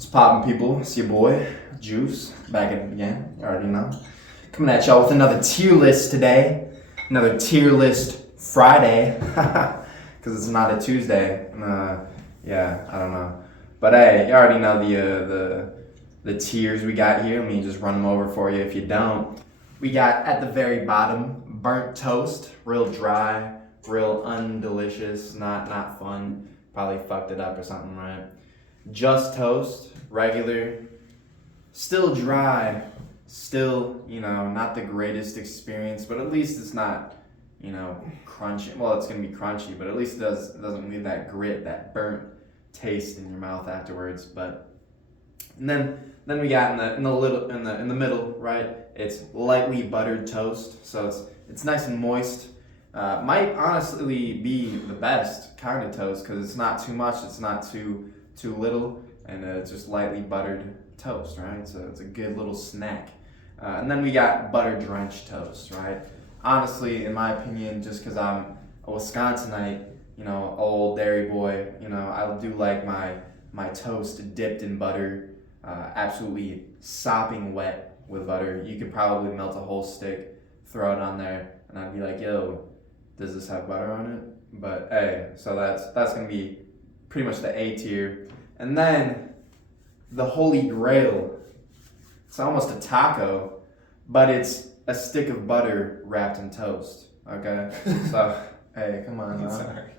What's poppin', people? It's your boy, Juice, back at it again. You already know. Coming at y'all with another tier list today. Another tier list Friday. Because it's not a Tuesday. Yeah, I don't know. But hey, you already know the tiers we got here. Let me just run them over for you if you don't. We got at the very bottom, burnt toast. Real dry, real undelicious, not fun. Probably fucked it up or something, right? Just toast, regular, still dry, still, not the greatest experience, but at least it's not, crunchy. Well, it's gonna be crunchy, but at least it doesn't leave that grit, that burnt taste in your mouth afterwards. But and then we got in the middle, right? It's lightly buttered toast, so it's nice and moist. Might honestly be the best kind of toast because it's not too much, it's not too little, and it's just lightly buttered toast, right? So it's a good little snack. And then we got butter drenched toast, right? Honestly, in my opinion, just because I'm a Wisconsinite, old dairy boy, I do like my toast dipped in butter, absolutely sopping wet with butter. You could probably melt a whole stick, throw it on there, and I'd be like, yo, does this have butter on it? But hey, so that's gonna be pretty much the A tier. And then the holy grail. It's almost a taco, but it's a stick of butter wrapped in toast. Okay? So, hey, come on. Sorry.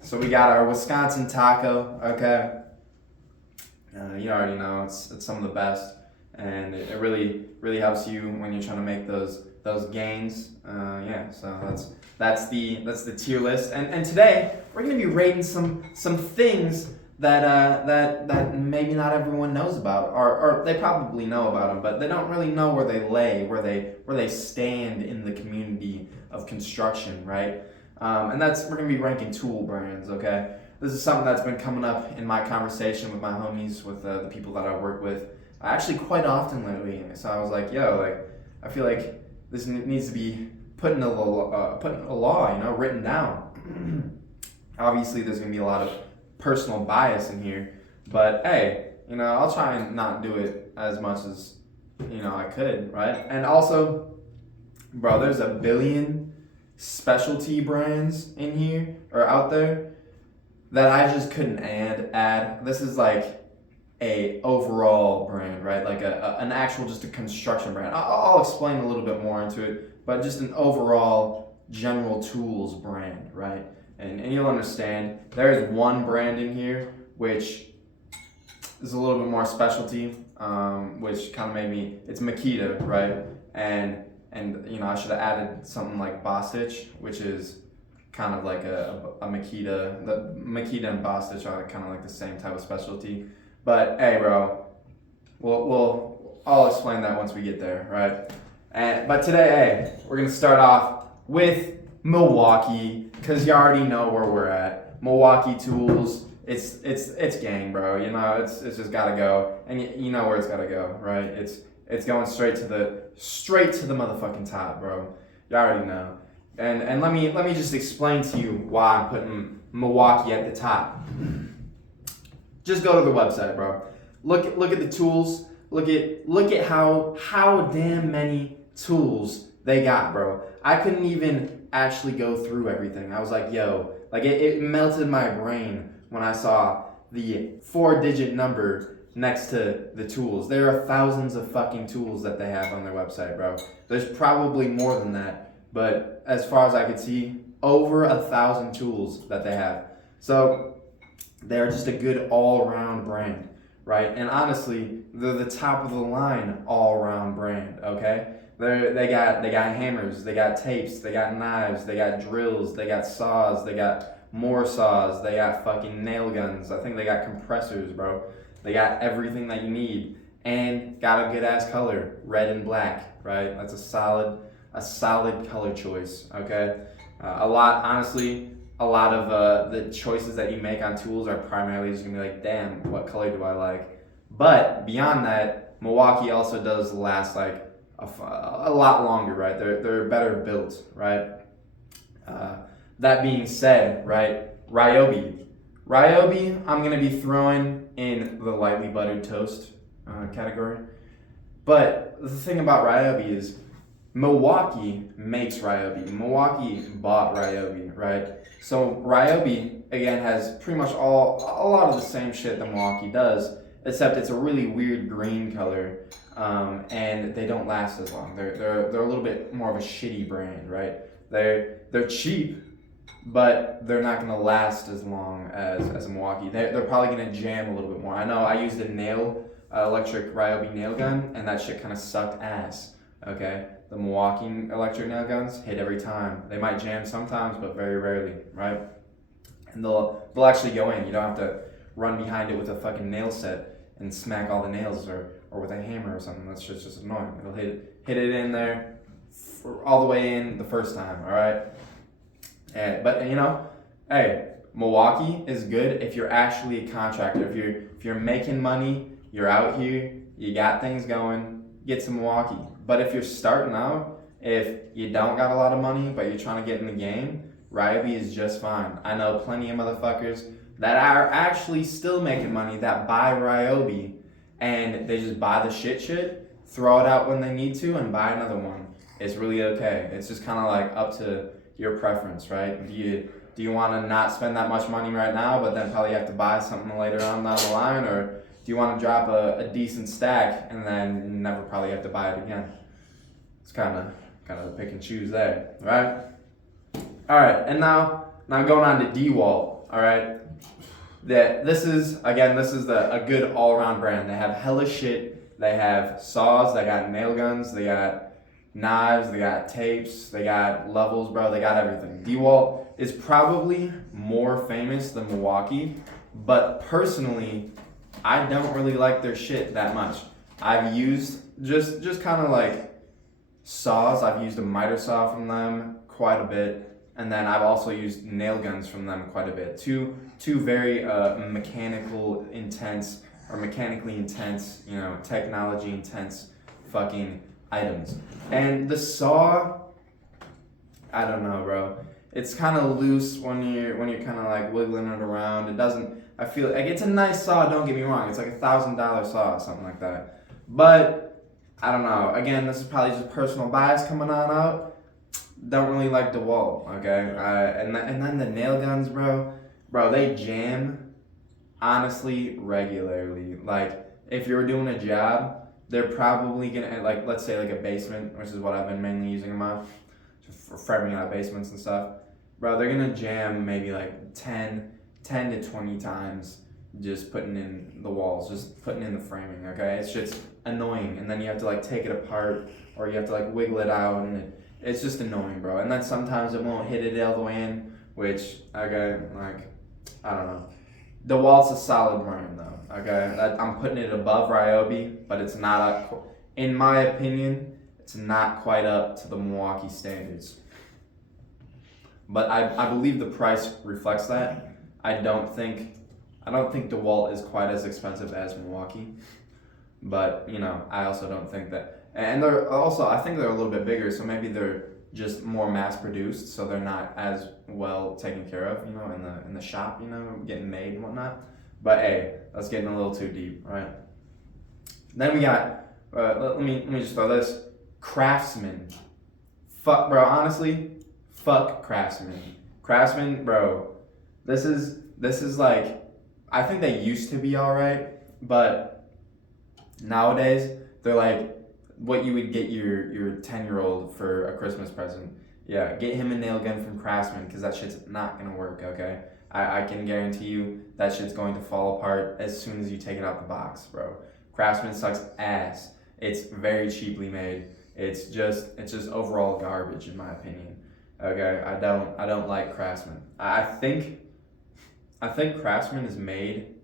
So we got our Wisconsin taco, okay? You already know it's some of the best, and it really helps you when you're trying to make those gains. Yeah, so that's the tier list, and today we're gonna be rating some things that maybe not everyone knows about, or they probably know about them, but they don't really know where they lay, where they stand in the community of construction, right? And we're gonna be ranking tool brands, okay? This is something that's been coming up in my conversation with my homies, with the people that I work with, actually quite often lately. So I was like, yo, I feel like this needs to be put in a law, written down. Obviously, there's gonna be a lot of personal bias in here, but hey, I'll try and not do it as much as I could, right? And also, bro, there's a billion specialty brands in here or out there that I just couldn't add. This is like a overall brand, right? Like an actual, just a construction brand. I'll explain a little bit more into it, but just an overall general tools brand, right? And you'll understand. There is one brand in here which is a little bit more specialty, which kind of made me. It's Makita, right? And I should have added something like Bostitch, which is kind of like a Makita. The Makita and Bostitch are kind of like the same type of specialty. But hey, bro, I'll explain that once we get there, right? But today, hey, we're gonna start off with Milwaukee, because you already know where we're at. Milwaukee Tools, it's gang, bro. It's just gotta go, and you know where it's gotta go, right? It's going straight to the motherfucking top, bro. You already know. And let me just explain to you why I'm putting Milwaukee at the top. Just go to the website, bro. Look at the tools. Look at how damn many tools they got, bro. I couldn't even actually go through everything. I was like, yo, it melted my brain when I saw the 4-digit number next to the tools. There are thousands of fucking tools that they have on their website, bro. There's probably more than that, but as far as I could see, over 1,000 tools that they have. So they're just a good all-around brand, right? And honestly, they're the top of the line all-around brand, okay? They got hammers, they got tapes, they got knives, they got drills, they got saws, they got more saws, they got fucking nail guns. I think they got compressors, bro. They got everything that you need, and got a good ass color, red and black, right? That's a solid color choice, okay? A lot of the choices that you make on tools are primarily just gonna be like, damn, what color do I like? But beyond that, Milwaukee also does last like a lot longer, right? They're better built, right? That being said, right, Ryobi, Ryobi, I'm gonna be throwing in the lightly buttered toast category. But the thing about Ryobi is Milwaukee makes Ryobi. Milwaukee bought Ryobi, right? So Ryobi again has pretty much a lot of the same shit that Milwaukee does, except it's a really weird green color, and they don't last as long. They're a little bit more of a shitty brand, right? They're cheap, but they're not gonna last as long as a Milwaukee. They're probably gonna jam a little bit more. I know I used a electric Ryobi nail gun, and that shit kind of sucked ass. Okay, the Milwaukee electric nail guns hit every time. They might jam sometimes, but very rarely, right? And they'll actually go in. You don't have to run behind it with a fucking nail set and smack all the nails or with a hammer or something. That's just annoying. It'll hit it in there all the way in the first time. All right. But you know, hey, Milwaukee is good if you're actually a contractor. If you're making money, you're out here, you got things going, get some Milwaukee. But if you're starting out, if you don't got a lot of money, but you're trying to get in the game, Ryobi is just fine. I know plenty of motherfuckers that are actually still making money that buy Ryobi, and they just buy the shit, throw it out when they need to, and buy another one. It's really okay. It's just kind of like up to your preference, right? Do you want to not spend that much money right now, but then probably have to buy something later on down the line, or do you want to drop a decent stack and then never probably have to buy it again? It's kind of pick and choose there, right? All right, and now going on to DeWalt. All right, this is a good all-around brand. They have hella shit. They have saws. They got nail guns. They got knives. They got tapes. They got levels, bro. They got everything. DeWalt is probably more famous than Milwaukee, but personally, I don't really like their shit that much. I've used just kind of like saws. I've used a miter saw from them quite a bit, and then I've also used nail guns from them quite a bit. Two very mechanically intense, you know, technology intense fucking items. And the saw, I don't know, bro. It's kind of loose when you're kind of like wiggling it around. It doesn't. I feel like it's a nice saw. Don't get me wrong. It's like $1,000 saw or something like that. But I don't know. Again, this is probably just personal bias coming on out. Don't really like DeWalt. Okay. And then the nail guns, bro. They jam. Honestly, regularly. Like if you're doing a job, they're probably gonna like, let's say like a basement, which is what I've been mainly using them on, for framing out basements and stuff. Bro, they're gonna jam maybe like 10 to 20 times just putting in the walls, just putting in the framing, okay? It's just annoying, and then you have to like take it apart, or you have to like wiggle it out, and it's just annoying, bro. And then sometimes it won't hit it all the way in, which, okay, like, I don't know. DeWalt's a solid brand though, okay? I'm putting it above Ryobi, but it's not, in my opinion, it's not quite up to the Milwaukee standards. But I believe the price reflects that. I don't think DeWalt is quite as expensive as Milwaukee, but you know, I also don't think that. And I think they're a little bit bigger, so maybe they're just more mass produced, so they're not as well taken care of, you know, in the shop, you know, getting made and whatnot. But hey, that's getting a little too deep, right? Then we got let me just throw this Craftsman. Fuck, bro. Honestly, fuck Craftsman. Craftsman, bro. This is like, I think they used to be alright, but nowadays they're like what you would get your 10-year-old for a Christmas present. Yeah, get him a nail gun from Craftsman, because that shit's not gonna work, okay? I can guarantee you that shit's going to fall apart as soon as you take it out the box, bro. Craftsman sucks ass. It's very cheaply made. It's just overall garbage in my opinion. Okay, I don't like Craftsman. I think Craftsman is made,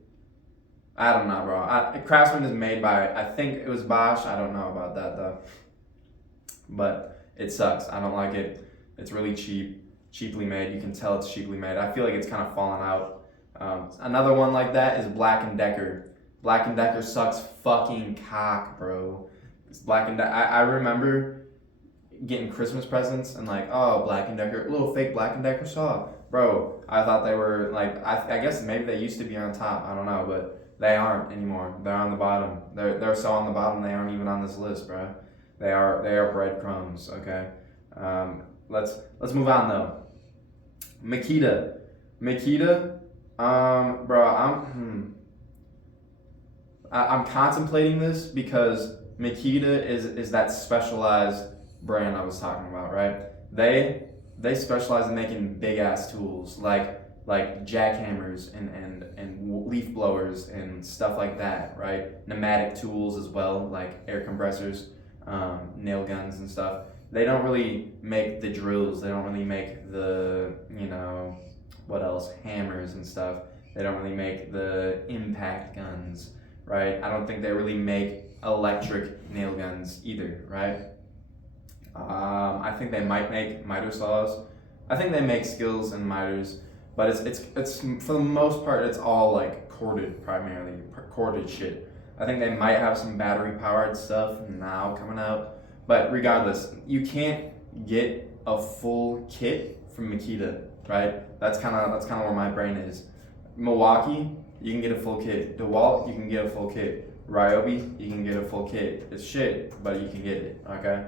I don't know, bro. Craftsman is made by, I think it was Bosch. I don't know about that though. But it sucks. I don't like it. It's really cheaply made. You can tell it's cheaply made. I feel like it's kind of fallen out. Another one like that is Black & Decker. Black & Decker sucks fucking cock, bro. I remember getting Christmas presents and like, oh, Black & Decker, little fake Black & Decker saw. bro, I thought they were like, I guess maybe they used to be on top. I don't know, but they aren't anymore. They're on the bottom. They're so on the bottom they aren't even on this list, bro. They are breadcrumbs. Okay. Let's move on though. Makita. Bro, I'm contemplating this because Makita is that specialized brand I was talking about, right? They specialize in making big ass tools like jackhammers and leaf blowers and stuff like that, right? Pneumatic tools as well, like air compressors, nail guns and stuff. They don't really make the drills. They don't really make the, what else? Hammers and stuff. They don't really make the impact guns, right? I don't think they really make electric nail guns either, right? I think they might make miter saws. I think they make skills and miters, but it's for the most part it's all like corded, primarily corded shit. I think they might have some battery powered stuff now coming out, but regardless, you can't get a full kit from Makita, right? That's kind of where my brain is. Milwaukee, you can get a full kit. DeWalt, you can get a full kit. Ryobi, you can get a full kit. It's shit, but you can get it, okay?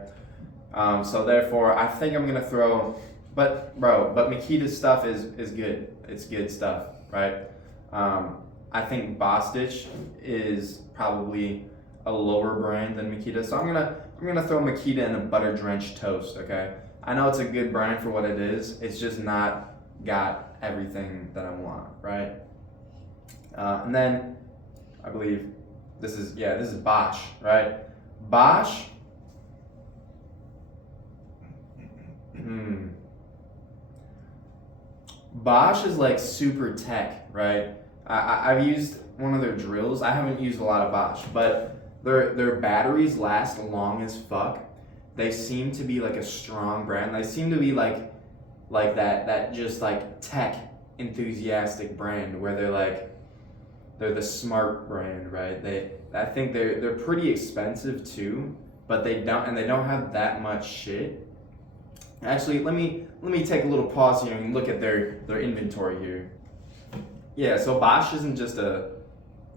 So therefore, I think I'm gonna throw, but Makita's stuff is good. It's good stuff, right? I think Bostitch is probably a lower brand than Makita, so I'm gonna throw Makita in a butter drenched toast, okay? I know it's a good brand for what it is. It's just not got everything that I want, right? And then I believe this is Bosch, right? Bosch. Bosch is like super tech, right? I've used one of their drills. I haven't used a lot of Bosch, but their batteries last long as fuck. They seem to be like a strong brand. They seem to be like that just like tech enthusiastic brand where they're the smart brand, right? I think they're pretty expensive too, but they don't have that much shit. Actually, let me take a little pause here and look at their inventory here. Yeah, so Bosch isn't just a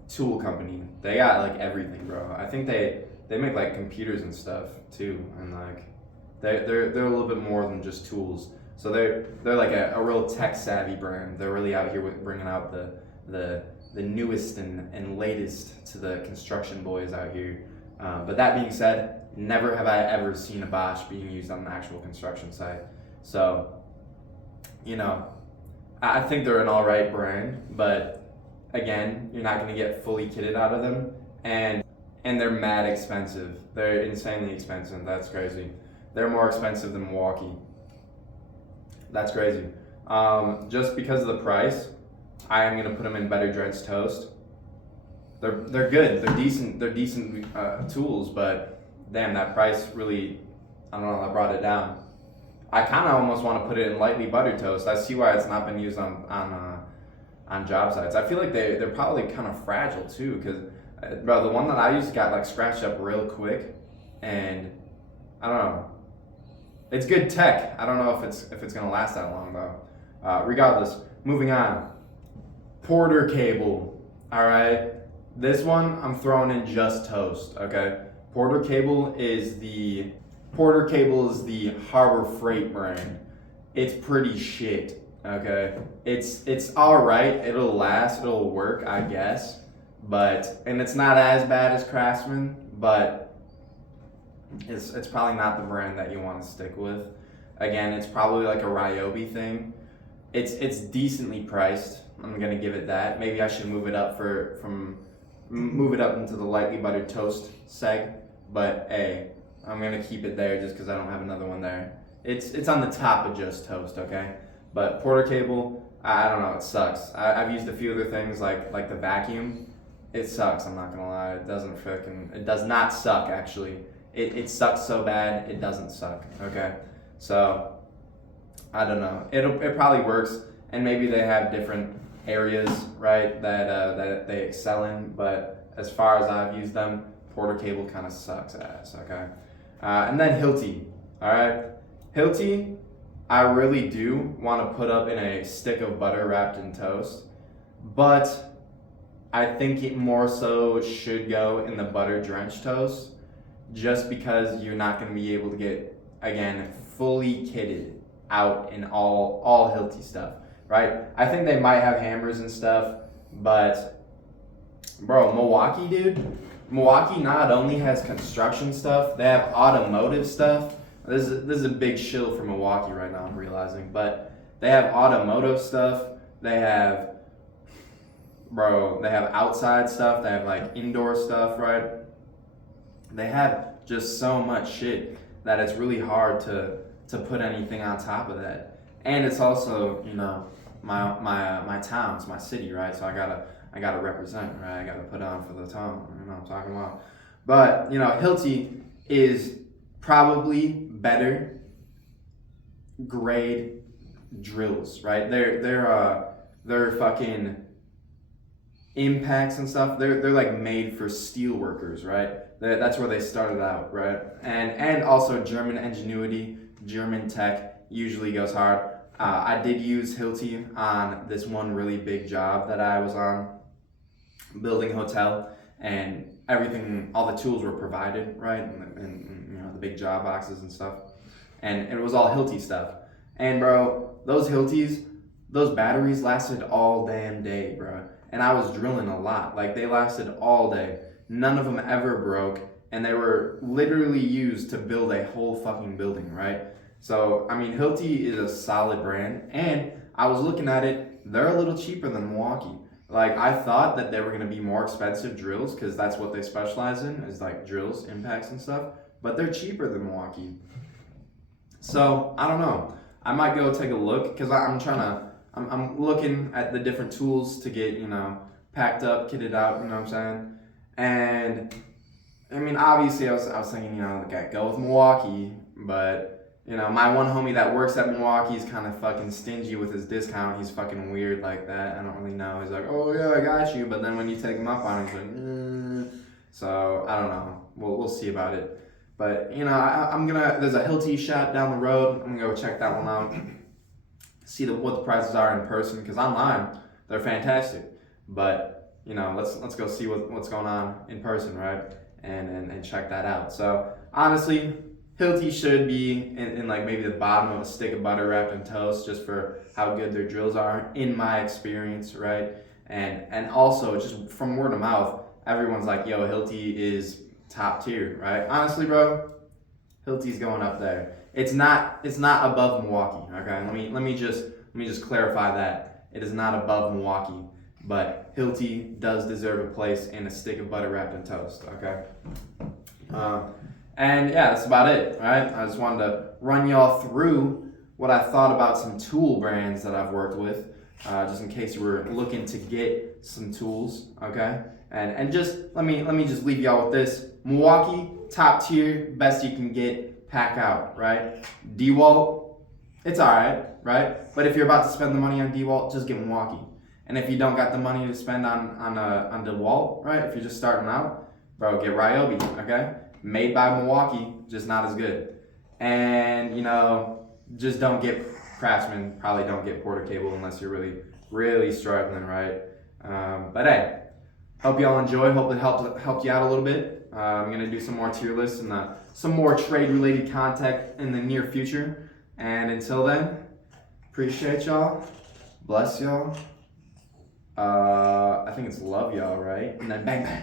tool company. They got like everything, bro. I think they make like computers and stuff too, and like they're a little bit more than just tools. So they're like a real tech savvy brand. They're really out here with bringing out the newest and latest to the construction boys out here. But that being said, never have I ever seen a Bosch being used on an actual construction site. So, I think they're an alright brand, but again, you're not going to get fully kitted out of them, and they're mad expensive. They're insanely expensive. That's crazy. They're more expensive than Milwaukee. That's crazy. Just because of the price, I am going to put them in better drenched toast. They're good. They're decent. They're decent tools, but damn, that price really, I don't know, I brought it down. I kind of almost want to put it in lightly buttered toast. I see why it's not been used on job sites. I feel like they're probably kind of fragile too, because bro, the one that I used got like scratched up real quick, and I don't know. It's good tech. I don't know if it's gonna last that long though. Regardless, moving on. Porter cable. All right. This one I'm throwing in just toast, okay? Porter Cable is the Harbor Freight brand. It's pretty shit, okay? It's all right. It'll last. It'll work, I guess. And it's not as bad as Craftsman, but it's probably not the brand that you want to stick with. Again, it's probably like a Ryobi thing. It's decently priced. I'm gonna give it that. Maybe I should move it up move it up into the lightly buttered toast seg, but hey, I'm gonna keep it there just because I don't have another one there. It's on the top of just toast, okay? But Porter Cable, I don't know, it sucks. I've used a few other things like the vacuum. It sucks, I'm not gonna lie. It does not suck actually. It sucks so bad, it doesn't suck, okay? So, I don't know. It probably works, and maybe they have different areas, right, that they excel in, but as far as I've used them, Porter Cable kind of sucks ass, okay? And then Hilti, all right? Hilti, I really do want to put up in a stick of butter wrapped in toast, but I think it more so should go in the butter drenched toast, just because you're not going to be able to get, again, fully kitted out in all Hilti stuff, right? I think they might have hammers and stuff, but bro, Milwaukee, dude, Milwaukee not only has construction stuff, they have automotive stuff. This is a big shill for Milwaukee right now, I'm realizing, but they have automotive stuff. They have, bro, they have outside stuff. They have like indoor stuff, right? They have just so much shit that it's really hard to put anything on top of that. And it's also, you know, my town, it's my city, right? So I gotta represent, right? I gotta put on for the town. You know what I'm talking about? But you know, Hilti is probably better grade drills, right? They're fucking impacts and stuff. They're like made for steel workers, right? That's where they started out, right? And also German ingenuity, German tech usually goes hard. I did use Hilti on this one really big job that I was on, building a hotel, and everything, all the tools were provided, right? And you know, the big job boxes and stuff. And it was all Hilti stuff. And bro, those Hiltis, those batteries lasted all damn day, bro. And I was drilling a lot. Like, they lasted all day. None of them ever broke. And they were literally used to build a whole fucking building, right? So, I mean, Hilti is a solid brand. And I was looking at it, they're a little cheaper than Milwaukee. Like, I thought that they were going to be more expensive drills, because that's what they specialize in, is like drills, impacts and stuff. But they're cheaper than Milwaukee. So, I don't know. I might go take a look, because I'm looking at the different tools to get, you know, packed up, kitted out, you know what I'm saying? And, I mean, obviously I was thinking, you know, like, go with Milwaukee, but, you know, my one homie that works at Milwaukee is kind of fucking stingy with his discount. He's fucking weird like that. I don't really know. He's like, oh yeah, I got you. But then when you take him up on it, he's like, So, I don't know. We'll see about it. But, you know, there's a Hilti shop down the road. I'm gonna go check that one out. See what the prices are in person, because online, they're fantastic. But, you know, let's go see what's going on in person, right? And check that out. So, honestly, Hilti should be in like maybe the bottom of a stick of butter wrapped in toast, just for how good their drills are, in my experience, right? And also, just from word of mouth, everyone's like, yo, Hilti is top tier, right? Honestly, bro, Hilti's going up there. It's not above Milwaukee, okay? Let me just clarify that. It is not above Milwaukee, but Hilti does deserve a place in a stick of butter wrapped in toast, okay? And yeah, that's about it, right? I just wanted to run y'all through what I thought about some tool brands that I've worked with, just in case you were looking to get some tools, okay? And just let me just leave y'all with this: Milwaukee, top tier, best you can get, pack out, right? DeWalt, it's all right? But if you're about to spend the money on DeWalt, just get Milwaukee. And if you don't got the money to spend on DeWalt, right? If you're just starting out, bro, get Ryobi, okay? Made by Milwaukee, just not as good. And, you know, just don't get Craftsman, probably don't get Porter Cable unless you're really, really struggling, right? But hey, hope y'all enjoy. Hope it helped you out a little bit. I'm going to do some more tier lists and some more trade-related content in the near future. And until then, appreciate y'all. Bless y'all. I think it's love y'all, right? And then bang, bang.